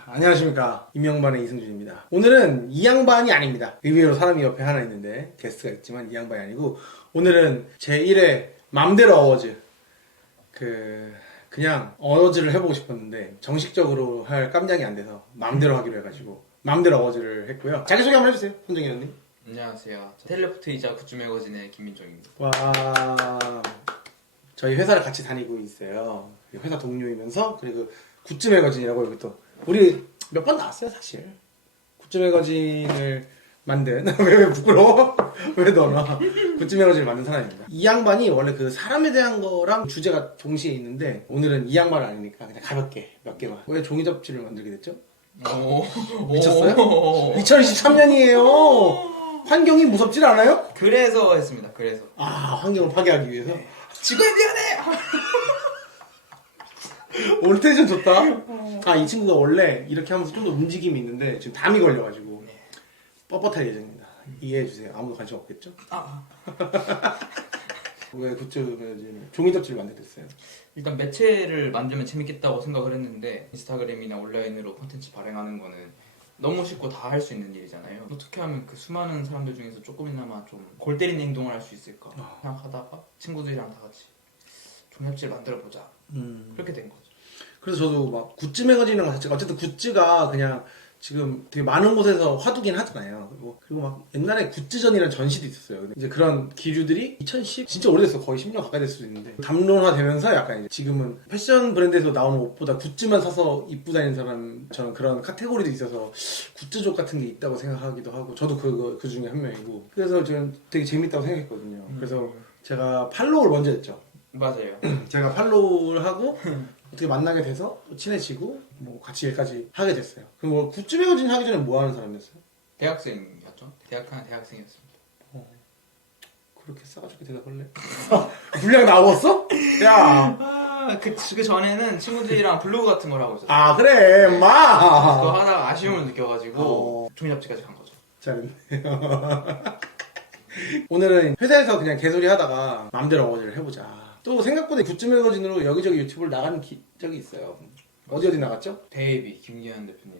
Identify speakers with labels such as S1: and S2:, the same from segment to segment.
S1: 안녕하십니까, 임영반의 이승준입니다. 오늘은 이 양반이 아닙니다. 의외로 사람이 옆에 하나 있는데 게스트가 있지만 이 양반이 아니고, 오늘은 제1회 맘대로 어워즈, 그냥 어워즈를 해보고 싶었는데 정식적으로 할 깜냥이 안 돼서 맘대로 하기로 해가지고 맘대로 어워즈를 했고요. 자기소개 한번 해주세요, 손정희 언니.
S2: 안녕하세요. 텔레포트이자 굿즈 매거진의 김민종입니다.
S1: 와, 저희 회사를 같이 다니고 있어요. 회사 동료이면서, 그리고 굿즈 매거진이라고 여기 또 우리 몇 번 나왔어요, 사실. 굿즈 매거진을 만든 왜 부끄러워? 왜 너나 굿즈 매거진을 만든 사람입니다. 이 양반이 원래 그 사람에 대한 거랑 주제가 동시에 있는데, 오늘은 이 양반 아니니까 그냥 가볍게 몇 개만. 왜 종이 접지를 만들게 됐죠? 미쳤어요? 2023년이에요. 환경이 무섭질 않아요?
S2: 그래서 했습니다. 그래서.
S1: 환경을 파괴하기 위해서?
S2: 네. 지구에 미안해!
S1: 오늘 텐션 좋다. 이 친구가 원래 이렇게 하면서 좀 더 움직임이 있는데 지금 담이 걸려가지고 뻣뻣할 예정입니다. 이해해주세요. 아무도 관심 없겠죠? 왜 굿즈 매거진 종이 접지를 만들게 됐어요?
S2: 일단 매체를 만들면 재밌겠다고 생각을 했는데, 인스타그램이나 온라인으로 콘텐츠 발행하는 거는 너무 쉽고 다 할 수 있는 일이잖아요. 어떻게 하면 그 수많은 사람들 중에서 조금이나마 좀 골 때리는 행동을 할 수 있을까 생각하다가 친구들이랑 다 같이 종이접지를 만들어보자. 그렇게 된 거죠.
S1: 그래서 저도 막 굿즈 매거진이라는 것 자체가, 어쨌든 굿즈가 그냥 지금 되게 많은 곳에서 화두긴 하잖아요. 그리고 막 옛날에 굿즈전이라는 전시도 있었어요. 근데 이제 그런 기류들이 2010 진짜 오래됐어. 거의 10년 가까이 될 수도 있는데 담론화되면서 약간 이제 지금은 패션 브랜드에서 나오는 옷보다 굿즈만 사서 입고 다니는 사람, 저는 그런 카테고리도 있어서 굿즈족 같은 게 있다고 생각하기도 하고, 저도 그 중에 한 명이고, 그래서 저는 되게 재밌다고 생각했거든요. 그래서 제가 팔로우를 먼저 했죠.
S2: 맞아요.
S1: 제가 팔로우를 하고 어떻게 만나게 돼서 친해지고 뭐 같이 일까지 하게 됐어요. 그럼 뭐 굿즈 매거진 하기 전에 뭐 하는 사람이었어요?
S2: 대학생이었죠. 대학하는 대학생이었습니다.
S1: 그렇게 싸가지고 대답할래? 분량 나왔어? 야.
S2: 그 전에는 친구들이랑 블로그 같은 걸 하고 있었어요.
S1: 그래
S2: 그거
S1: 마.
S2: 하다가 아쉬움을 느껴가지고 종이접지까지 간 거죠.
S1: 잘했네요. 오늘은 회사에서 그냥 개소리 하다가 마음대로 어워즈를 해보자. 또 생각보다 굿즈 매거진으로 여기저기 유튜브를 나가는 적이 있어요. 어디 나갔죠?
S2: 데이비 김기현 대표님.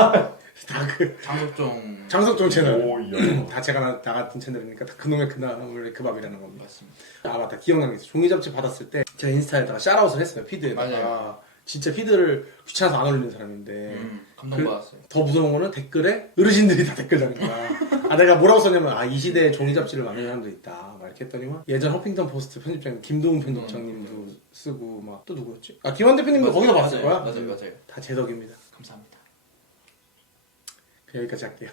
S2: 장석종.
S1: 장석종 채널.
S3: 오, 이야.
S1: 다 제가 나갔던 채널이니까 다 그놈의 그나물의 그 밥이라는 겁니다.
S2: 맞습니다.
S1: 맞다, 기억나는 게 있어. 종이 접지 받았을 때 제가 인스타에다가 샤라웃을 했어요, 피드에다가.
S2: 맞아요.
S1: 진짜 피드를 귀찮아서 안 올리는 사람인데
S2: 감동받았어요.
S1: 더 무서운 거는 댓글에 어르신들이 다 댓글 다는 거야. 내가 뭐라고 썼냐면, 이 시대에 종이 접지를 만드는 사람도 있다 막 이렇게 했더니만, 예전 허핑턴 포스트 편집장 김동훈 편집장님도 쓰고, 막 또 누구였지? 김원 대표님도 거기서 봤을 거야.
S2: 맞아요.
S1: 다 제 덕입니다.
S2: 감사합니다.
S1: 그냥 여기까지 할게요.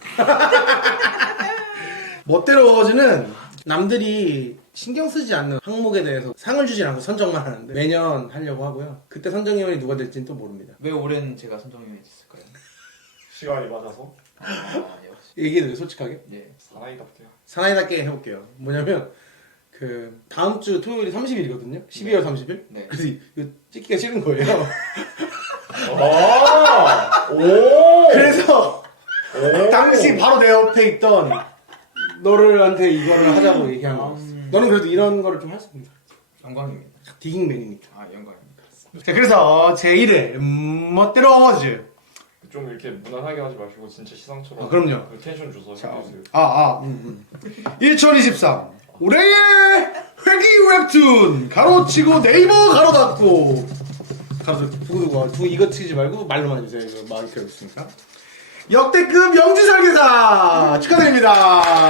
S1: 멋대로 어워즈는 남들이 신경 쓰지 않는 항목에 대해서 상을 주진 않고 선정만 하는데, 매년 하려고 하고요. 그때 선정위원이 누가 될지는 또 모릅니다.
S2: 왜 올해는 제가 선정위원이 됐을까요?
S3: 시간이 맞아서
S2: 역시.
S1: 얘기해도 돼요, 솔직하게?
S2: 예.
S3: 사나이답게요.
S1: 사나이답게 해볼게요. 뭐냐면, 다음 주 토요일이 30일이거든요? 12월 30일?
S2: 네.
S1: 그래서 이거 찍기가 싫은 거예요.
S3: 오!
S1: 그래서 당시 바로 내 옆에 있던 너를한테 이거를 하자고 얘기한 거였어. 너는 그래도 이런 거를 좀 할 수 있는 사람.
S2: 영광입니다.
S1: 디깅맨이니까.
S2: 영광입니다.
S1: 자, 그래서 제1회 멋대로 어워즈.
S3: 좀 이렇게 무난하게 하지 마시고 진짜 시상처럼.
S1: 그럼요.
S3: 그 텐션 줘서 해주세요.
S1: 2023 올해의 회기 웹툰 가로치고 네이버 가로 닫고 두고두고 이거 치지 말고 말로만 해주세요. 이거 마이크가 있으니까. 역대급 영지설계사 축하드립니다.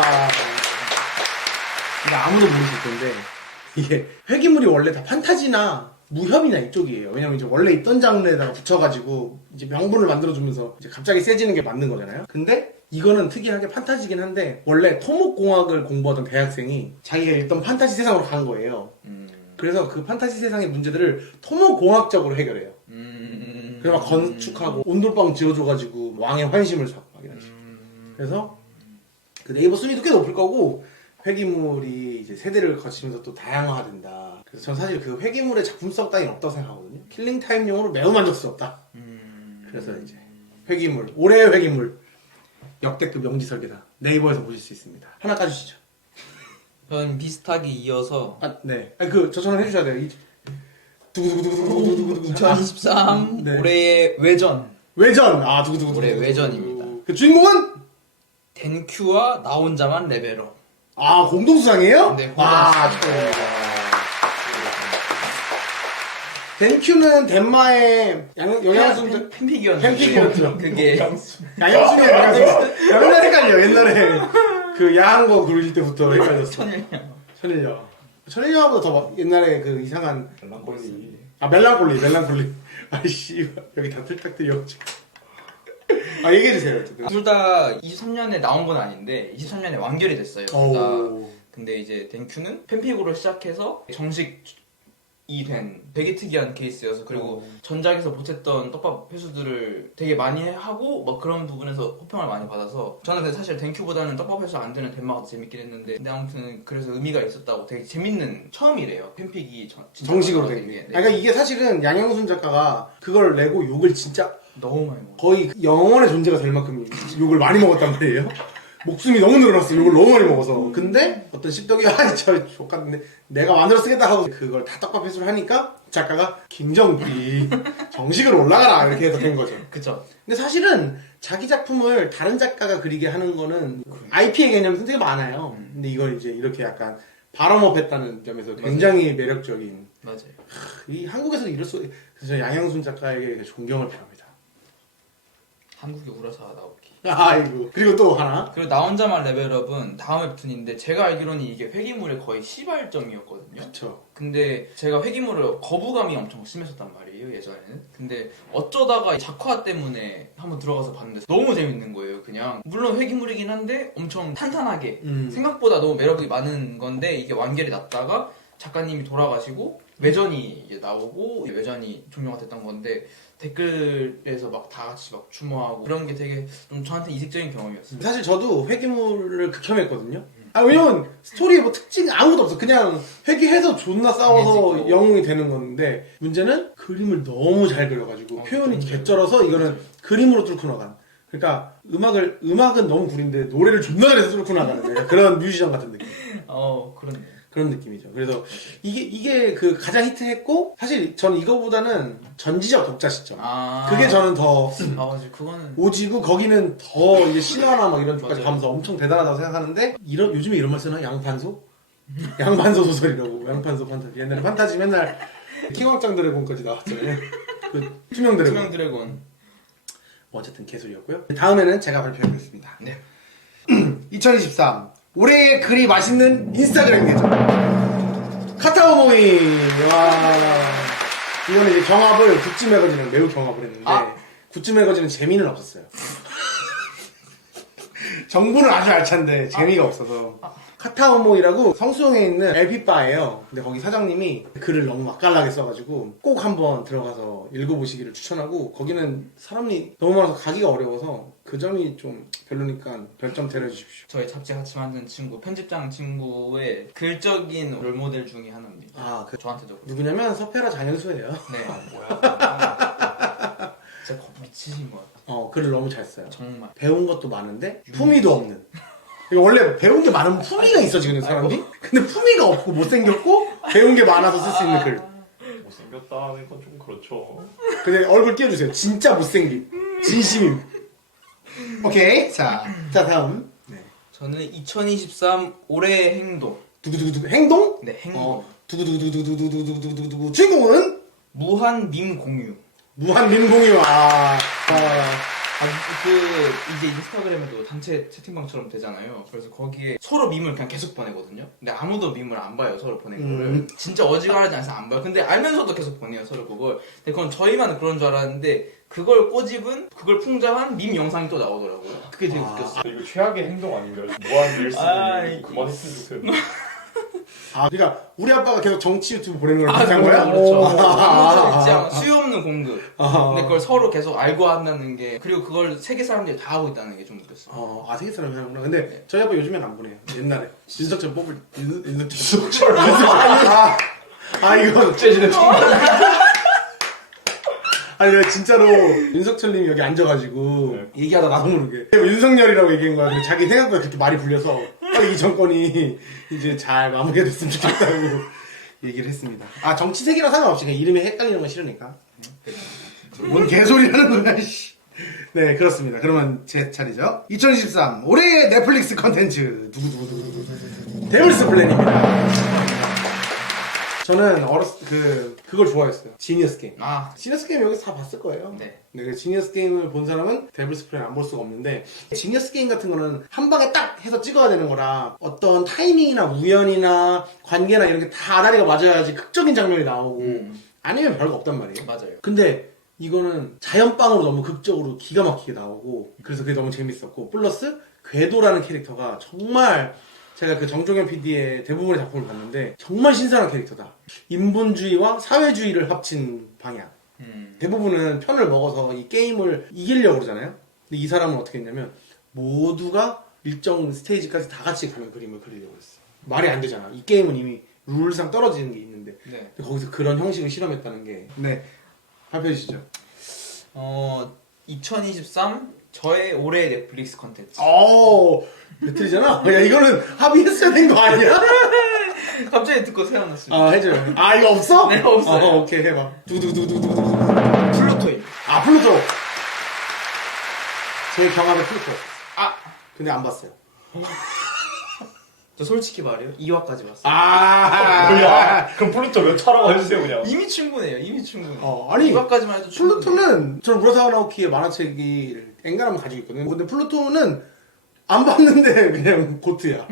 S1: 근데 아무도 모르실 텐데, 이게 회기물이 원래 다 판타지나 무협이나 이쪽이에요. 왜냐면 이제 원래 있던 장르에다가 붙여가지고 이제 명분을 만들어주면서 이제 갑자기 세지는 게 맞는 거잖아요. 근데 이거는 특이하게 판타지긴 한데, 원래 토목공학을 공부하던 대학생이 자기가 읽던 판타지 세상으로 간 거예요. 그래서 그 판타지 세상의 문제들을 토목공학적으로 해결해요. 그래서 막 건축하고 온돌방 지어줘가지고 왕의 환심을 사고 막 이런 식으로. 그래서 그 네이버 순위도 꽤 높을 거고, 회기물이 이제 세대를 거치면서 또 다양화된다. 그래서 전 사실 그 회기물의 작품성 따위는 없다고 생각하거든요. 킬링타임용으로 매우 만족스럽다. 그래서 이제 회기물, 올해의 회기물 역대급 영지설계다. 네이버에서 보실 수 있습니다. 하나 까주시죠.
S2: 전 비슷하게 이어서
S1: 네. 저처럼 해주셔야 돼요. 두구두구두구두구두구두구.
S2: 2023
S1: 네.
S2: 올해의 외전
S1: 외전. 아 두구두구.
S2: 올해 외전입니다.
S1: 그 주인공은
S2: 덴큐와 나 혼자만 레벨업.
S1: 아 공동수상이에요?
S2: 네,
S1: 아
S2: 공동수상.
S1: 축하드립니다. 덴큐는 덴마의 영양순
S2: 팬픽이었는데
S1: 팬픽이었죠.
S2: 그게
S1: 양양순이 맨날 헷갈려. 옛날에 그 야한 거 그릴 때부터 헷갈렸어.
S2: 천일량.
S1: 천일영보다 더 옛날에 그 이상한
S3: 멜랑콜리.
S1: 아 멜랑콜리. 아이씨 여기 다 틀딱들이어가지고. 아 얘기해주세요. 어쨌든.
S2: 둘 다 23년에 나온 건 아닌데 23년에 완결이 됐어요. 둘 다.
S1: 오.
S2: 근데 이제 덴큐는 팬픽으로 시작해서 정식이 된 되게 특이한 케이스여서 그리고 전작에서 못했던 떡밥 회수들을 되게 많이 하고 막 그런 부분에서 호평을 많이 받아서 저는 근데 사실 덴큐보다는 떡밥 회수 안 되는 덴마가 더 재밌긴 했는데 근데 아무튼 그래서 의미가 있었다고 되게 재밌는 처음이래요. 팬픽이 진짜
S1: 정식으로 된 게.
S2: 네.
S1: 그러니까 이게 사실은 양양순 작가가 그걸 내고 욕을 진짜
S2: 너무 많이 먹었어요.
S1: 거의 영원의 존재가 될 만큼 욕을 많이 먹었단 말이에요. 목숨이 너무 늘어났어. 욕을 너무 많이 먹어서. 근데 어떤 십덕이 저 족같은데 내가 만들어 쓰겠다 하고 그걸 다 떡밥 회수를 하니까 작가가 김정필이 정식으로 올라가라 이렇게 해서 된 거죠.
S2: 그쵸.
S1: 근데 사실은 자기 작품을 다른 작가가 그리게 하는 거는 IP의 개념이 되게 많아요. 근데 이걸 이제 이렇게 약간 발언업했다는 점에서 굉장히 매력적인.
S2: 맞아요.
S1: 이 한국에서도 이럴 수. 그래서 양양순 작가에게 존경을 표합니다.
S2: 한국에 우라사 나오기.
S1: 아이고. 그리고 또 하나.
S2: 그리고 나 혼자만 레벨업은 다음 웹툰인데 제가 알기로는 이게 회기물의 거의 시발점이었거든요.
S1: 그쵸.
S2: 근데 제가 회기물을 거부감이 엄청 심했었단 말이에요 예전에는. 근데 어쩌다가 작화 때문에 한번 들어가서 봤는데 너무 재밌는 거예요. 그냥 물론 회기물이긴 한데 엄청 탄탄하게 생각보다 너무 매력이 많은 건데 이게 완결이 났다가 작가님이 돌아가시고 외전이 이제 나오고 외전이 종료가 됐던 건데 댓글에서 막 다 같이 막 추모하고 그런 게 되게 좀 저한테 이색적인 경험이었어요.
S1: 사실 저도 회기물을 극혐했거든요. 아, 왜냐면 스토리에 뭐 특징이 아무것도 없어. 그냥 회기해서 존나 싸워서
S2: 해지고.
S1: 영웅이 되는 건데 문제는 그림을 너무 잘 그려가지고 표현이 개쩔어서 이거는 그림으로 뚫고 나간. 그러니까 음악은 너무 구린데 노래를 존나 잘해서 뚫고 나가는 약간 그런 뮤지션 같은 느낌. 그런 느낌이죠. 그래서 이게 그 가장 히트했고 사실 저는 이거보다는 전지적 독자 시점. 그게 저는 더
S2: 맞아 그거는
S1: 오지고 거기는 더 이제 신화나 막 이런 쪽까지
S2: 맞아요.
S1: 가면서 엄청 대단하다고 생각하는데 요즘에 이런 말 쓰나? 양판소? 양판소 소설이라고. 양판소 판타지. 옛날에 판타지 맨날 킹왕짱 드래곤까지 나왔잖아요. 그 투명 드래곤.
S2: 투명 드래곤.
S1: 어쨌든 개소리였고요. 다음에는 제가 발표하겠습니다.
S2: 네.
S1: 2023 올해의 그리 맛있는 인스타그램 계정 카타오모이. 와 이거는 이제 경합을 굿즈 매거진이랑 매우 경합을 했는데 굿즈 매거진은 재미는 없었어요. 정보는 아주 알찬데 재미가 없어서. 카타오모이라고 성수동에 있는 LP바예요. 근데 거기 사장님이 글을 너무 맛깔나게 써가지고 꼭 한번 들어가서 읽어보시기를 추천하고 거기는 사람이 너무 많아서 가기가 어려워서 그 점이 좀 별로니까 별점 내려주십시오.
S2: 저희 잡지 같이 만든 친구 편집장 친구의 글적인 롤모델 중에 하나입니다. 저한테도 그렇고.
S1: 누구냐면 서페라 장현수예요.
S2: 네.
S3: 뭐야?
S2: 진짜 미치신 것 같아요.
S1: 글을 너무 잘 써요.
S2: 정말.
S1: 배운 것도 많은데 품위도 없는. 이거 원래 배운 게 많으면 품위가 있어지 그냥 사람이. 근데 품위가 없고 못생겼고 배운 게 많아서 쓸 수 있는 글.
S3: 못생겼다는 건 좀 그렇죠.
S1: 근데 얼굴 띄워주세요. 진짜 못생김. 진심임. 오케이. 자 다음. 네.
S2: 저는 2023 올해의 행동.
S1: 두구두구두구 행동?
S2: 네, 행동.
S1: 두구두구두구두구두구두구두구 주인공은
S2: 무한 밈 공유.
S1: 무한 민공유.
S2: 이제 인스타그램에도 단체 채팅방처럼 되잖아요. 그래서 거기에 서로 밈을 그냥 계속 보내거든요. 근데 아무도 밈을 안 봐요. 서로 보낸 거를. 진짜 어지간하지 않아서 안 봐요. 근데 알면서도 계속 보내요. 서로 그걸. 근데 그건 저희만 그런 줄 알았는데 그걸 꼬집은 그걸 풍자한 밈 영상이 또 나오더라고요. 그게 되게 웃겼어요.
S3: 이거 최악의 행동 아닌가요? 무한 릴스 그만했으면 좋겠어요.
S1: 그러니까 우리 아빠가 계속 정치 유튜브 보내는 걸 비슷한 거야?
S2: 그렇죠. 수요 없는 공급. 근데 그걸 서로 계속 알고 한다는 게 그리고 그걸 세계 사람들이 다 하고 있다는 게 좀 웃겼어요.
S1: 세계 사람이 하는구나. 근데 저희 아빠 요즘엔 안 보내요. 옛날에 윤석철 뽑을 윤석철. 이거
S3: 재진의
S1: 아니 내가 진짜로 윤석철님이 여기 앉아가지고 얘기하다 나도 모르게 윤석열이라고 얘기한 거야. 근데 자기 생각보다 그렇게 말이 불려서 이 정권이 이제 잘 마무리가 됐으면 좋겠다고 얘기를 했습니다. 정치색이랑 상관없이 그냥 이름이 헷갈리는 건 싫으니까. 뭔 개소리 하는 거야 씨. 네, 그렇습니다. 그러면 제 차례죠. 2023 올해의 넷플릭스 컨텐츠 두구두구두구두구 데블스 플랜입니다. 저는 그걸 좋아했어요. 지니어스 게임.
S2: 아,
S1: 지니어스 게임 여기서 다 봤을 거예요.
S2: 네.
S1: 네, 지니어스 게임을 본 사람은 데블스 플랜 안 볼 수가 없는데 지니어스 게임 같은 거는 한 방에 딱 해서 찍어야 되는 거라 어떤 타이밍이나 우연이나 관계나 이런 게 다 아다리가 맞아야지 극적인 장면이 나오고 아니면 별거 없단 말이에요.
S2: 맞아요.
S1: 근데 이거는 자연빵으로 너무 극적으로 기가 막히게 나오고 그래서 그게 너무 재밌었고 플러스 궤도라는 캐릭터가 정말 제가 그 정종현 PD의 대부분의 작품을 봤는데 정말 신선한 캐릭터다. 인본주의와 사회주의를 합친 방향. 대부분은 편을 먹어서 이 게임을 이기려고 그러잖아요. 근데 이 사람은 어떻게 했냐면 모두가 일정 스테이지까지 다 같이 가는 그림을 그리려고 했어. 말이 안 되잖아. 이 게임은 이미 룰상 떨어지는 게 있는데
S2: 네.
S1: 근데 거기서 그런 형식을 실험했다는 게 네. 발표해 주시죠.
S2: 2023 저의 올해의 넷플릭스 컨텐츠.
S1: 배틀이잖아? 야 이거는 합의했어야 된 거 아니야?
S2: 갑자기 듣고 생각났습니다.
S1: 아 해줘요. 아 이거 없어?
S2: 네, 없어요.
S1: 오케이 해봐. 두두두두두두.
S2: 플루토인.
S1: 아 플루토. 제 경험의 플루토.
S2: 아,
S1: 근데 안 봤어요.
S2: 저 솔직히 말해요. 2화까지 봤어요.
S3: 뭐야? 그럼 플루토 몇 차라고 해주세요 그냥.
S2: 이미 충분해요. 이미 충분해.
S1: 아니
S2: 2화까지만 해도 충분해.
S1: 플루토는 저는 무라사와 나오키의 만화책이 엔간하면 가지고 있거든요. 근데 플루토는 안 봤는데 그냥 고트야.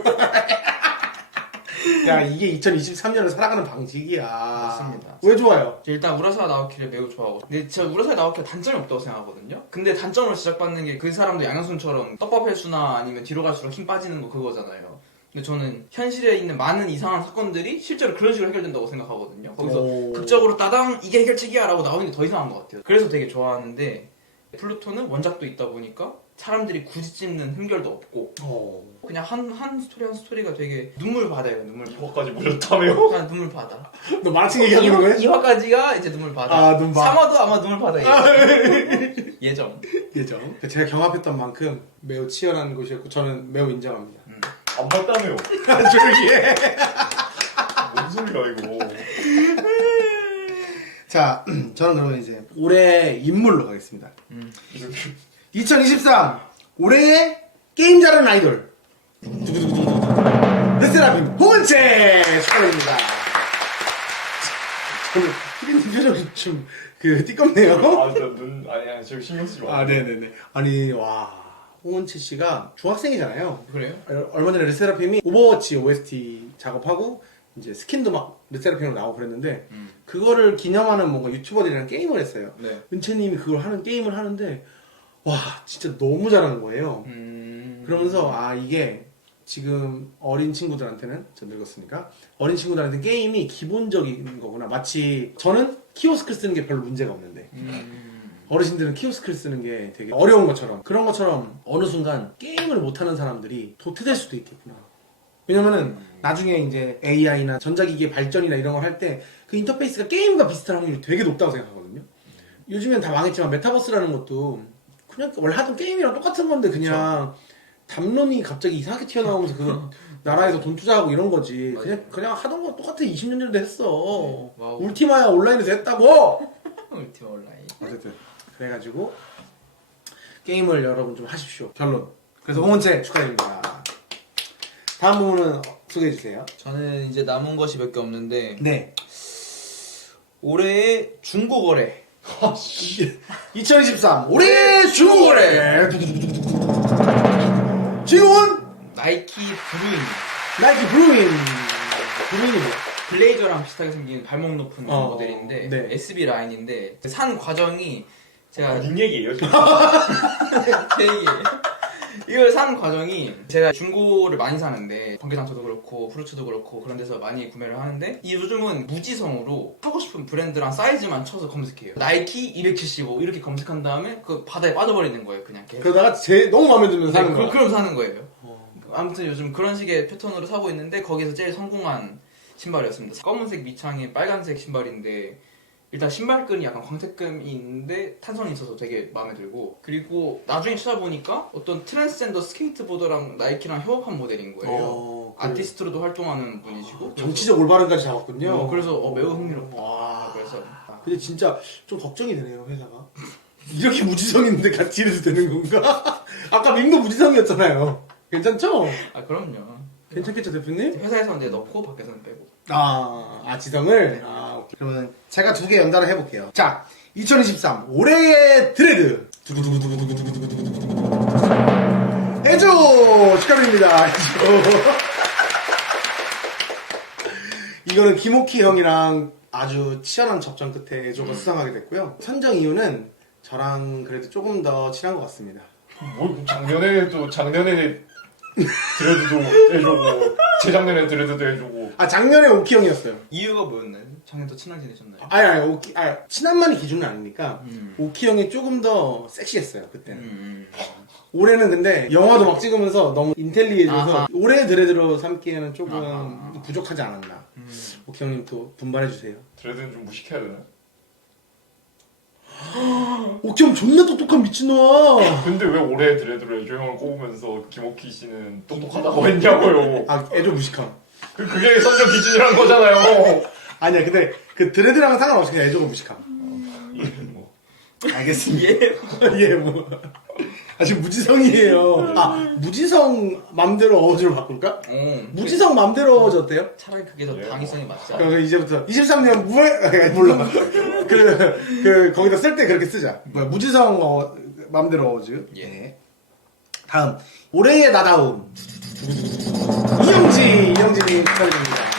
S1: 야 이게 2023년을 살아가는 방식이야.
S2: 맞습니다.
S1: 왜 좋아요?
S2: 일단 우라사와 나오키를 매우 좋아하고 근데 제가 우라사와 나오키가 단점이 없다고 생각하거든요. 근데 단점으로 시작받는 게 그 사람도 양현순처럼 떡밥 횟수나 아니면 뒤로 갈수록 힘 빠지는 거 그거잖아요. 근데 저는 현실에 있는 많은 이상한 사건들이 실제로 그런 식으로 해결된다고 생각하거든요. 거기서 극적으로 따당 이게 해결책이야 라고 나오는 게 더 이상한 것 같아요. 그래서 되게 좋아하는데 플루토는 원작도 있다 보니까 사람들이 굳이 찝는 흠결도 없고 그냥 한 스토리 한 스토리가 되게 눈물 바다예요. 눈물 바다.
S3: 이거까지 보셨다며?
S2: 그냥 눈물 바다.
S1: 너 만화책 얘기하는 거야?
S2: 2화까지가 이제 눈물 바다.
S1: 아, 눈바.
S2: 3화도 아마 눈물 바다예요. 예정.
S1: 예정. 제가 경합했던 만큼 매우 치열한 곳이었고 저는 매우 인정합니다.
S3: 안 봤다며?
S1: 조용히 해.
S3: 뭔 소리야 이거?
S1: 자, 저는 그러면 이제 올해 인물로 가겠습니다. 2023 올해의 게임 잘하는 아이돌 르세라핌 홍은채 축하드립니다. 저는 피디님 표정이 좀 띠껍네요.
S3: 아 진짜 아니야 지금 신경 쓰지 마.
S1: 아 네네네. 아니 와 홍은채 씨가 중학생이잖아요.
S2: 그래요?
S1: 얼마 전에 르세라핌이 오버워치 OST 작업하고 이제 스킨도 막 르세라핌으로 나오고 그랬는데 그거를 기념하는 뭔가 유튜버들이랑 게임을 했어요.
S2: 네.
S1: 은채님이 그걸 하는 게임을 하는데 와 진짜 너무 잘하는 거예요. 그러면서 아 이게 지금 어린 친구들한테는 저 늙었으니까 어린 친구들한테 게임이 기본적인 거구나. 마치 저는 키오스크 쓰는 게 별로 문제가 없는데 어르신들은 키오스크를 쓰는 게 되게 어려운 것처럼 그런 것처럼 어느 순간 게임을 못하는 사람들이 도태될 수도 있겠구나. 왜냐면은 나중에 이제 AI나 전자기기의 발전이나 이런 걸 할 때 그 인터페이스가 게임과 비슷한 확률이 되게 높다고 생각하거든요. 요즘엔 다 망했지만 메타버스라는 것도 그냥 원래 하던 게임이랑 똑같은 건데 그냥 담론이 갑자기 이상하게 튀어나오면서 그 나라에서 돈 투자하고 이런 거지. 그냥 하던 거 똑같아. 20년 전에도 했어.
S2: 와우.
S1: 울티마야 온라인에서 했다고.
S2: 울티마 온라인.
S1: 어쨌든 그래가지고 게임을 여러분 좀 하십시오. 결론. 그래서 홍은채 축하드립니다. 다음 부분은 소개해 주세요.
S2: 저는 이제 남은 것이 몇 개 없는데
S1: 네.
S2: 올해의 중고거래.
S1: 2023 올해 중고거래. 지금은
S2: 나이키 브루인.
S1: 나이키 브루인. 브루인이 뭐야?
S2: 블레이저랑 비슷하게 생긴 발목 높은 모델인데
S1: 네.
S2: SB 라인인데 산 과정이 제가
S3: 님 얘기예요 지금?
S2: 제 얘기예요. 이걸 사는 과정이 제가 중고를 많이 사는데 번개상처도 그렇고 프루츠도 그렇고 그런 데서 많이 구매를 하는데 이 요즘은 무지성으로 하고 싶은 브랜드랑 사이즈만 쳐서 검색해요. 나이키 275 이렇게 검색한 다음에 그 바다에 빠져버리는 거예요. 그냥 계속.
S1: 그러다가 너무 마음에 들면 사는 거야.
S2: 그럼 사는 거예요. 아무튼 요즘 그런 식의 패턴으로 사고 있는데 거기서 제일 성공한 신발이었습니다. 검은색 밑창에 빨간색 신발인데 일단 신발끈이 약간 광택감이 있는데 탄성이 있어서 되게 마음에 들고 그리고 나중에 찾아보니까 어떤 트랜스젠더 스케이트보더랑 나이키랑 협업한 모델인 거예요. 아티스트로도 활동하는 분이시고
S1: 정치적 올바름까지 잡았군요.
S2: 그래서 매우 흥미롭다.
S1: 와.
S2: 그래서
S1: 근데 진짜 좀 걱정이 되네요 회사가. 이렇게 무지성인데 같이 이래도 되는 건가? 아까 밈도 무지성이었잖아요. 괜찮죠?
S2: 아 그럼요.
S1: 괜찮겠죠 대표님?
S2: 회사에서는 이제 넣고 밖에서는 빼고.
S1: 지성을? 오케이. 그러면 제가 2개 연달아 해볼게요. 자, 2023 올해의 드레드. 해줘! 축하드립니다. 해줘. 이거는 김옥희 형이랑 아주 치열한 접전 끝에 해줘가 수상하게 됐고요. 선정 이유는 저랑 그래도 조금 더 친한 것 같습니다.
S3: 뭐 작년에도 작년에 드레드도 해주고 재작년에 드레드도 해주고.
S1: 작년에 오키 형이었어요.
S2: 이유가 뭐였나요? 작년 더 친하게 되셨나요?
S1: 아니, 친한만이 기준은 아니니까, 오키 형이 조금 더 섹시했어요, 그때는. 올해는 근데 영화도 막 찍으면서 너무 인텔리해져서
S2: 아하.
S1: 올해 드레드로 삼기에는 조금
S2: 아하.
S1: 부족하지 않았나. 오키 형님 또 분발해주세요.
S3: 드레드는 좀 무식해야 되나?
S1: 오키 형 존나 똑똑한 미친놈아!
S3: 근데 왜 올해 드레드로 애조형을 꼽으면서 김옥희 씨는 똑똑하다고 했냐고요.
S1: 애조 무식함.
S3: 그게 선정 기준이란 거잖아요.
S1: 아니야, 근데 그 드레드랑은 상관없이 그냥 애조가 무식함.
S3: 뭐.
S1: 알겠습니다.
S2: 예.
S1: 예, 뭐. 지금 무지성이에요. 무지성 맘대로 어워즈로 바꿀까? 무지성 맘대로 어워즈 어때요?
S2: 차라리 그게 더
S3: 예.
S2: 당위성이 맞지 않아요?
S1: 그럼 이제부터 23년 몰라. 거기다 쓸 때 그렇게 쓰자. 무지성 맘대로 어워즈.
S2: 예.
S1: 다음 올해의 나다움 이영진님 축하드립니다.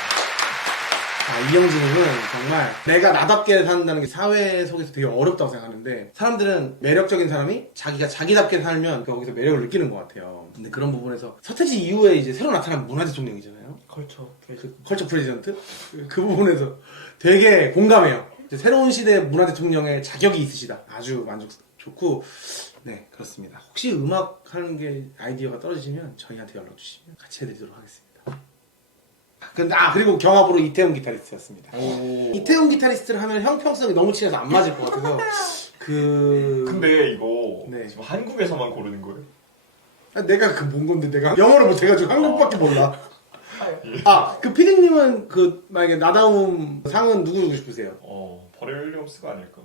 S1: 이영진님은 정말 내가 나답게 산다는 게 사회 속에서 되게 어렵다고 생각하는데 사람들은 매력적인 사람이 자기가 자기답게 살면 거기서 매력을 느끼는 것 같아요. 근데 그런 부분에서 서태지 이후에 이제 새로 나타난 문화 대통령이잖아요. 컬처 프레지던트? 그 부분에서 되게 공감해요. 이제 새로운 시대의 문화 대통령의 자격이 있으시다. 아주 좋고 네 그렇습니다. 혹시 음악 하는 게 아이디어가 떨어지시면 저희한테 연락 주시면 같이 해드리도록 하겠습니다. 근데 그리고 경합으로 이태훈 기타리스트였습니다. 이태훈 기타리스트를 하면 형평성이 너무 친해서 안 맞을 것 같아서
S3: 근데 이거
S1: 네.
S3: 지금 한국에서만 고르는 거예요?
S1: 내가 본 건데 내가 영어를 못해가지고 한국밖에 몰라. 그 피디님은 만약에 나다움 상은 누구 주고 싶으세요?
S3: 버렐 윌리엄스가 아닐까?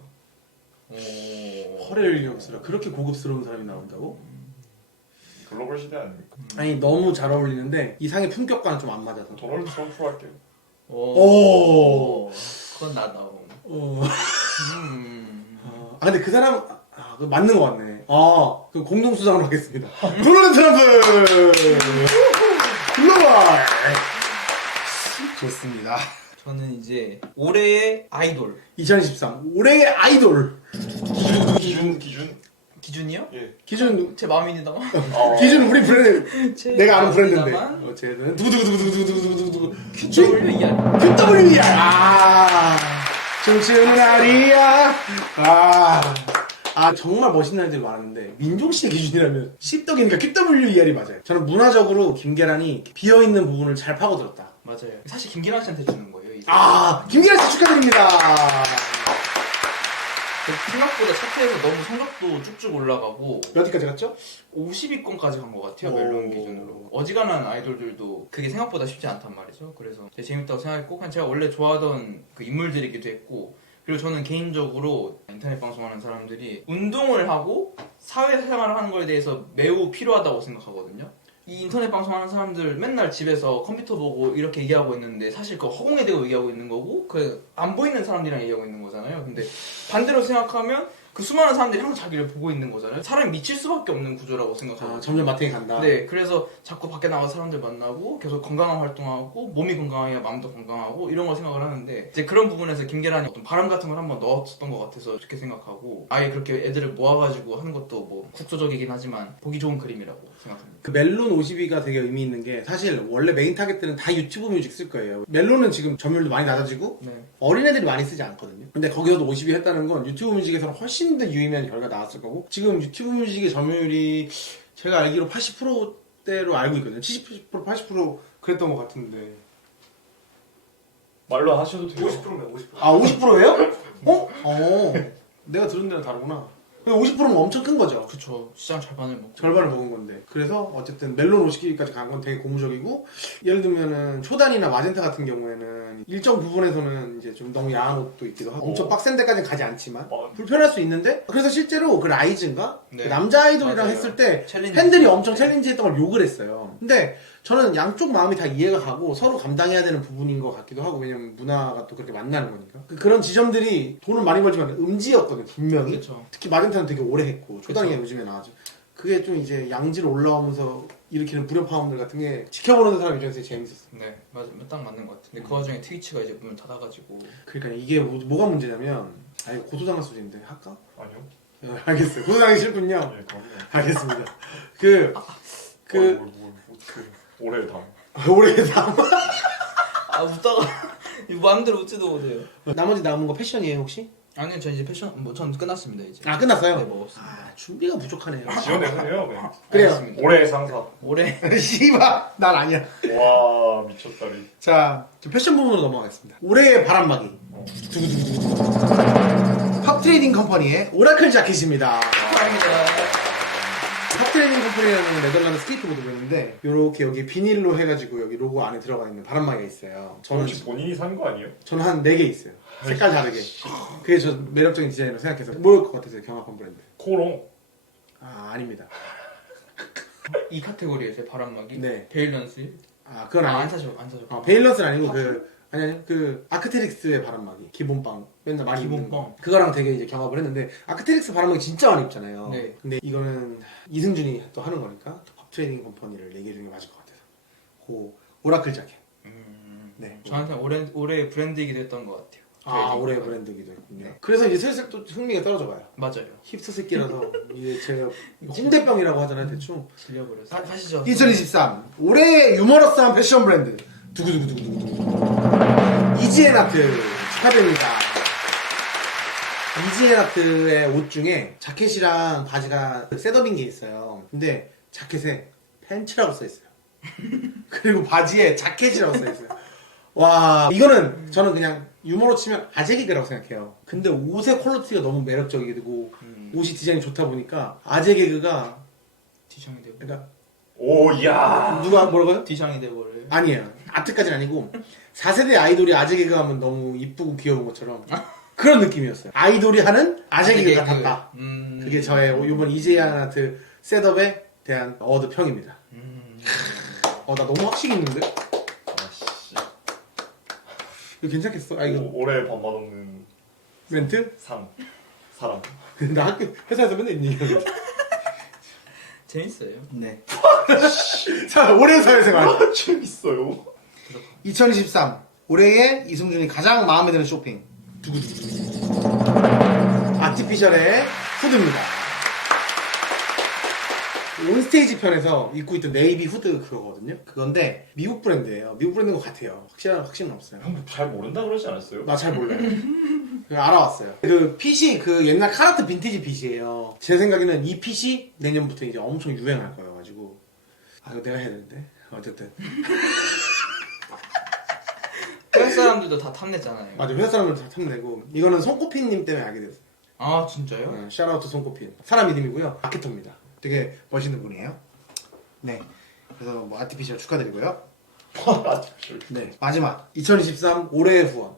S1: 허렐 윌리엄스라 그렇게 고급스러운 사람이 나온다고?
S3: 글로벌 시대 아닙니까?
S1: 아니 너무 잘 어울리는데 이 상의 품격과는 좀 안 맞아서.
S3: 도널드 트럼프로 할게요.
S2: 그건 나다움.
S1: 근데 그 사람 그거 맞는 것 같네. 그 공동수상으로 하겠습니다. 도널드 트럼프 글로벌 좋습니다.
S2: 저는 이제 올해의 아이돌
S1: 2023 올해의 아이돌
S2: 기준이요?
S3: 예.
S1: 기준
S2: 제 마음입니다만.
S1: 기준 우리 브랜드
S2: 제
S1: 내가 아는
S2: 마음입니다만.
S1: 브랜드인데 쟤는 두구두구두구두구두구두구
S2: QWER.
S1: QWER 춤추는 아리야 정말 멋있는 애들 많았는데 민종씨의 기준이라면 씹덕이니까 QWER이 맞아요. 저는 문화적으로 김계란이 비어있는 부분을 잘 파고들었다.
S2: 맞아요. 사실 김기란 씨한테 주는 거예요. 이제.
S1: 김계란씨 축하드립니다.
S2: 생각보다 차트에서 너무 성적도 쭉쭉 올라가고
S1: 몇위까지 갔죠?
S2: 50위권까지 간 것 같아요.
S1: 오.
S2: 멜론 기준으로. 어지간한 아이돌들도 그게 생각보다 쉽지 않단 말이죠. 그래서 되게 재밌다고 생각했고 그냥 제가 원래 좋아하던 그 인물들이기도 했고 그리고 저는 개인적으로 인터넷 방송하는 사람들이 운동을 하고 사회생활을 하는 거에 대해서 매우 필요하다고 생각하거든요. 이 인터넷 방송하는 사람들 맨날 집에서 컴퓨터 보고 이렇게 얘기하고 있는데 사실 그거 허공에 대고 얘기하고 있는 거고 그 안 보이는 사람들이랑 얘기하고 있는 거잖아요. 근데 반대로 생각하면 그 수많은 사람들이 항상 자기를 보고 있는 거잖아요. 사람이 미칠 수밖에 없는 구조라고 생각하고
S1: 점점 마탱이 간다.
S2: 네, 그래서 자꾸 밖에 나가서 사람들 만나고 계속 건강한 활동하고 몸이 건강해야 마음도 건강하고 이런 걸 생각을 하는데 이제 그런 부분에서 김계란이 어떤 바람 같은 걸 한번 넣었던 것 같아서 좋게 생각하고 아예 그렇게 애들을 모아가지고 하는 것도 뭐 국소적이긴 하지만 보기 좋은 그림이라고 생각합니다.
S1: 그 멜론 50위가 되게 의미 있는 게 사실 원래 메인 타겟들은 다 유튜브 뮤직 쓸 거예요. 멜론은 지금 점유율도 많이 낮아지고
S2: 네.
S1: 어린애들이 많이 쓰지 않거든요. 근데 거기서도 50위 했다는 건 유튜브 뮤직에서는 훨씬 더 유의미한 결과가 나왔을 거고 지금 유튜브 뮤직의 점유율이 제가 알기로 80%대로 알고 있거든요. 70%, 80% 그랬던 것 같은데
S3: 말로 하셔도 돼요.
S4: 50%면 50%.
S1: 50%예요? 내가 들은 데랑 다르구나. 50%면 엄청 큰 거죠.
S2: 그쵸. 시장 절반을 먹고.
S1: 절반을 먹은 건데. 그래서 어쨌든 멜론 50개까지 간 건 되게 고무적이고, 예를 들면은 초단이나 마젠타 같은 경우에는 일정 부분에서는 이제 좀 너무 야한 옷도 있기도 하고, 엄청 빡센 데까지는 가지 않지만 불편할 수 있는데, 그래서 실제로 그 라이즈인가?
S2: 네.
S1: 그 남자 아이돌이랑
S2: 맞아요.
S1: 했을 때
S2: 챌린지.
S1: 팬들이 엄청 챌린지했던 걸 욕을 했어요. 근데 저는 양쪽 마음이 다 이해가 가고 서로 감당해야 되는 부분인 것 같기도 하고, 왜냐면 문화가 또 그렇게 만나는 거니까. 그런 지점들이 돈은 많이 벌지만 음지였거든요, 분명히.
S2: 그쵸.
S1: 특히 마젠타는 되게 오래 했고 초당이
S2: 그쵸.
S1: 요즘에 나와죠. 그게 좀 이제 양지로 올라오면서 일으키는 불협화음들 같은 게 지켜보는 사람 입장에서 재밌었어요.
S2: 네, 맞아. 딱 맞는 것 같아. 근데 그 와중에 트위치가 이제 문을 닫아가지고.
S1: 그러니까 이게 뭐가 문제냐면, 아 이거 고소당할 수도 있는데 할까?
S3: 아니요.
S1: 알겠어요. 고소당하기 싫군요.
S3: 예, 그럼요.
S1: 알겠습니다.
S3: 올해 다.
S1: 올해 다
S2: 아, 웃다가. 마음대로 웃지도 못해요.
S1: 나머지 남은 거 패션이에요 혹시?
S2: 아니요, 전 이제 패션, 전 끝났습니다, 이제.
S1: 아 끝났어요?
S2: 네, 먹었습니다.
S1: 아 준비가 부족하네요.
S3: 지원해서요. 그냥.
S1: 그래요.
S2: 알겠습니다.
S3: 올해 상사.
S2: 올해.
S1: 씨발 난 아니야.
S3: 와 미쳤다리.
S1: 자, 저 패션 부분으로 넘어가겠습니다. 올해의 바람막이. 팝 트레이딩 컴퍼니의 오라클 자켓입니다.
S2: 축하합니다.
S1: 팝 트레이딩 컴퍼니라는 네덜란드 스케이트보드 브랜드인데, 요렇게 여기 비닐로 해가지고 여기 로고 안에 들어가 있는 바람막이가 있어요.
S3: 혹시 본인이 산 거 아니에요?
S1: 저는 한 4개 있어요. 색깔 다르게. 그게 저 매력적인 디자인으로 생각해서. 뭘 것 같으세요, 경합한 브랜드?
S3: 코롱.
S1: 아, 아닙니다.
S2: 이 카테고리에서 바람막이.
S1: 네.
S2: 베일런스.
S1: 아, 그건
S2: 안
S1: 아니에요.
S2: 사죠, 안 사죠.
S1: 베일런스는 아니고 아니, 아크테릭스의 바람막이. 기본빵. 맨날 많이 입는 거.
S2: 기본빵.
S1: 그거랑 되게 이제 경합을 했는데, 아크테릭스 바람막이 진짜 많이 입잖아요.
S2: 네.
S1: 근데 이거는 이승준이 또 하는 거니까, 팝 트레이딩 컴퍼니를 얘기해주는 게 맞을 것 같아서. 그 오라클 자켓. 네.
S2: 저한테 올해 브랜드이기도 했던 것 같아요.
S1: 아,
S2: 트레이딩
S1: 올해
S2: 컴퍼니.
S1: 브랜드기도 했군요. 그래서 이제 슬슬 또 흥미가 떨어져 가요.
S2: 맞아요.
S1: 힙스 새끼라서 이게 제가 홍대병이라고 하잖아요, 대충.
S2: 질려버려서. 하시죠.
S1: 2023 올해의 유머러스한 패션 브랜드 두구두구두구두구 이지앤아트 축하드립니다. 이지앤아트의 옷 중에 자켓이랑 바지가 셋업인 게 있어요. 근데 자켓에 팬츠라고 써있어요. 그리고 바지에 자켓이라고 써있어요. 와, 이거는 저는 그냥 유머로 치면 아재 개그라고 생각해요. 근데 옷의 퀄리티가 너무 매력적이고 옷이 디자인이 좋다 보니까 아재 개그가,
S2: 디샹이 되고.
S1: 그러니까
S3: 오 이야.
S1: 누가 뭐라고요?
S2: 디샹이 되고를.
S1: 아니에요. 아트까지는 아니고 4세대 아이돌이 아재 개그 하면 너무 이쁘고 귀여운 것처럼 그런 느낌이었어요. 아이돌이 하는 아재 개그 같았다. 그게 저의 이번 이지앤아트 셋업에 대한 어드 평입니다. 나 너무 확실히 있는데?
S3: 아씨.
S1: 이거 괜찮겠어? 아 이거
S3: 올해 반맛 없는
S1: 멘트?
S3: 사람.
S1: 나 학교 회사에서 맨날 있는 얘기하거든.
S2: 재밌어요.
S1: 네. 자, 올해 사회생활.
S3: 재밌어요.
S1: 2023 올해의 이승준이 가장 마음에 드는 쇼핑. 아티피셜의 후드입니다. 온스테이지 편에서 입고 있던 네이비 후드 그거거든요. 그건데 미국 브랜드예요. 미국 브랜드인 것 같아요. 확신은 없어요.
S3: 형 잘 모른다 그러지 않았어요?
S1: 나 잘 몰라요. 알아왔어요. 그 핏이 그 옛날 카라트 빈티지 핏이에요. 제 생각에는 이 핏이 내년부터 이제 엄청 유행할 거여가지고. 아 이거 내가 해야 되는데. 어쨌든.
S2: 회사 사람들도 다 탐냈잖아요.
S1: 맞아, 회사 사람들 다 탐내고. 이거는 손꼽히님 때문에 알게 됐어요.
S2: 아, 진짜요?
S1: 샤라우트 손꼽힌. 사람 이름이고요. 마케터입니다. 되게 멋있는 분이에요. 네. 그래서 뭐 아티피셜 축하드리고요. 네. 마지막 2023 올해의 후원.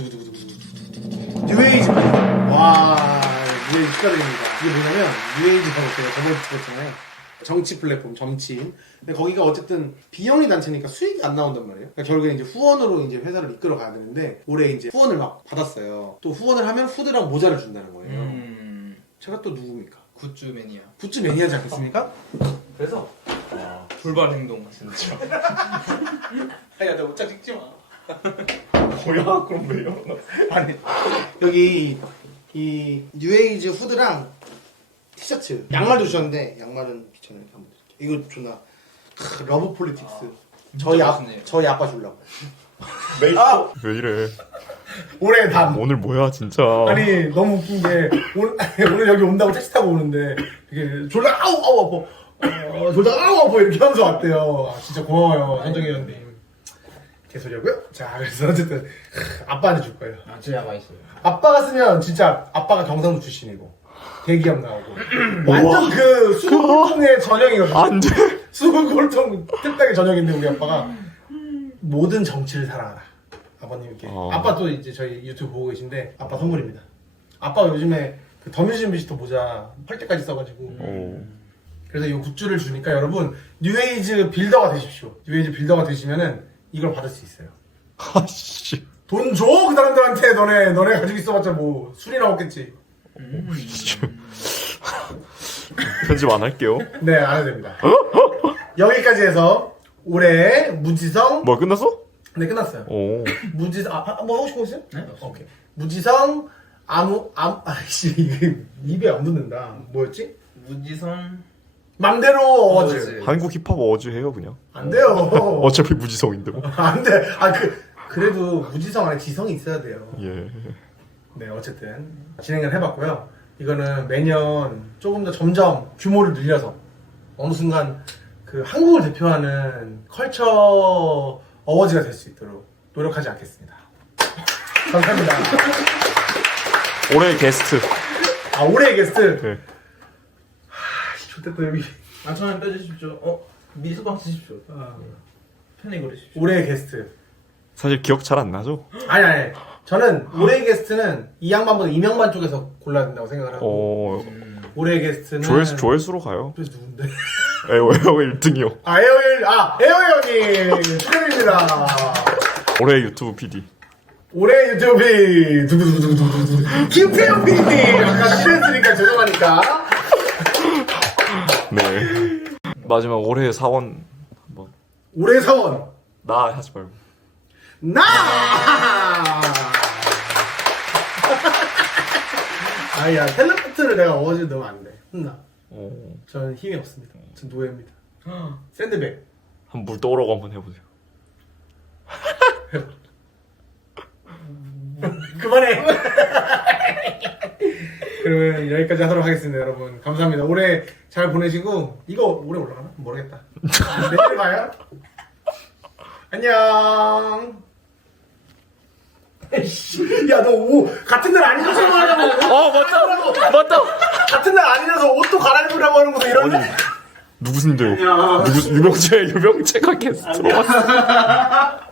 S1: 뉴에이지 분들. 와, 뉴에이지 축하드립니다. 이게 뭐냐면 뉴에이지라고 제가 저번에 들었잖아요. 정치 플랫폼 점치인. 근데 거기가 어쨌든 비영리 단체니까 수익이 안 나온단 말이에요. 그러니까 결국에 이제 후원으로 이제 회사를 이끌어 가야 되는데 올해 이제 후원을 막 받았어요. 또 후원을 하면 후드랑 모자를 준다는 거예요. 제가 또 누굽니까?
S2: 굿즈 매니아.
S1: 굿즈 매니아지 않겠습니까? 그래서
S3: 아
S2: 돌발 행동.
S3: 진짜.
S1: 야, 나 옷장 찍지 마.
S3: 뭐야 그럼 왜요?
S1: 아니 여기 이 뉴에이지 후드랑 티셔츠, 양말도 주셨는데 양말은 비천을 이렇게 한번 드릴게요. 이거 존나 러브 폴리틱스. 저희 아빠 주려고.
S3: 메이커 왜 이래?
S1: 올해 담.
S3: 오늘 뭐야 진짜?
S1: 아니 너무 웃긴 게 오늘 여기 온다고 택시 타고 오는데 이게 졸라 아우 아파. 졸라 아우 아파 이렇게 하면서 왔대요. 아, 진짜 고마워요 현정이 형님. 개소리하고요. 자 그래서 어쨌든 아빠한테 줄 거예요.
S4: 제 야가 있어요.
S1: 아빠가 쓰면 진짜 아빠가 경상도 출신이고 대기업 나오고 완전 그 수국골통의 전형이거든요.
S4: 안 돼.
S1: 수국골통 틀딱의 전형인데 우리 아빠가 모든 정치를 사랑하라 아버님께. 아빠 또 이제 저희 유튜브 보고 계신데 아빠 선물입니다. 아빠 요즘에 그 더뮤지엄 비지터 모자 펄 때까지 써가지고 그래서 이 굿즈를 주니까 여러분 뉴에이즈 빌더가 되십시오. 뉴에이즈 빌더가 되시면은 이걸 받을 수 있어요.
S4: 아씨.
S1: 돈 줘 그 사람들한테. 너네 가지고 있어봤자 뭐 술이나 먹겠지.
S4: 편집 안 할게요.
S1: 네, 안 해도 됩니다. 여기까지 해서 올해 무지성.
S4: 뭐 끝났어?
S1: 네, 끝났어요.
S4: 오.
S1: 무지성. 뭐 하고 싶은 거 있어요?
S2: 네, 없습니다.
S1: 오케이. 무지성 아씨 이게 입에 안 붙는다. 뭐였지?
S2: 무지성
S1: 맘대로 어워즈.
S4: 한국 힙합 어워즈 해요 그냥.
S1: 안 돼요.
S4: 어차피 무지성인데 뭐.
S1: 안 돼. 그래도 무지성 안에 지성이 있어야 돼요.
S4: 예.
S1: 네, 어쨌든 진행을 해봤고요. 이거는 매년 조금 더 점점 규모를 늘려서 어느 순간 그 한국을 대표하는 컬처 어워즈가 될 수 있도록 노력하지 않겠습니다. 감사합니다.
S4: 올해의 게스트.
S1: 올해의 게스트.
S4: 네.
S1: 좋겠다 여기.
S2: 저는 빼주십시오. 미리 소감 쓰십시오. 편히 고르십시오.
S1: 올해의 게스트.
S4: 사실 기억 잘 안 나죠?
S1: 아니. 저는 올해의 게스트는 이 양반보다 이명반 쪽에서 골라야 된다고 생각을 하고 올해의 게스트는
S4: 조회수로 가요.
S1: 조회수 누군데?
S4: 에어에어 1등이요.
S1: 에어 형님 축하드립니다.
S4: 올해의 유튜브 PD.
S1: 올해 유튜브 두구두구두구두구 김태형 PD 아까 실례했으니까 죄송하니까.
S4: 네. 마지막 올해의 사원 한번.
S1: 올해 사원
S4: 나 하지 말고.
S1: 나. 아야 텔레포트를 내가 어제 넣으면 안 돼. 혼나. 저는 힘이 없습니다. 전 노예입니다. 샌드백.
S4: 한 물 떠오르고 한번 해보세요.
S1: 그만해. 그러면 여기까지 하도록 하겠습니다, 여러분. 감사합니다. 올해 잘 보내시고 이거 올해 올라가나? 모르겠다. 내일 봐요. 안녕. 야, 너 같은 날 아니라서 하냐고.
S4: 맞다.
S1: 같은 날 아니라서 옷도 갈아입으라고 하는 것도 이런데.
S4: 누구신데요? 유명재가 게스트로 왔어.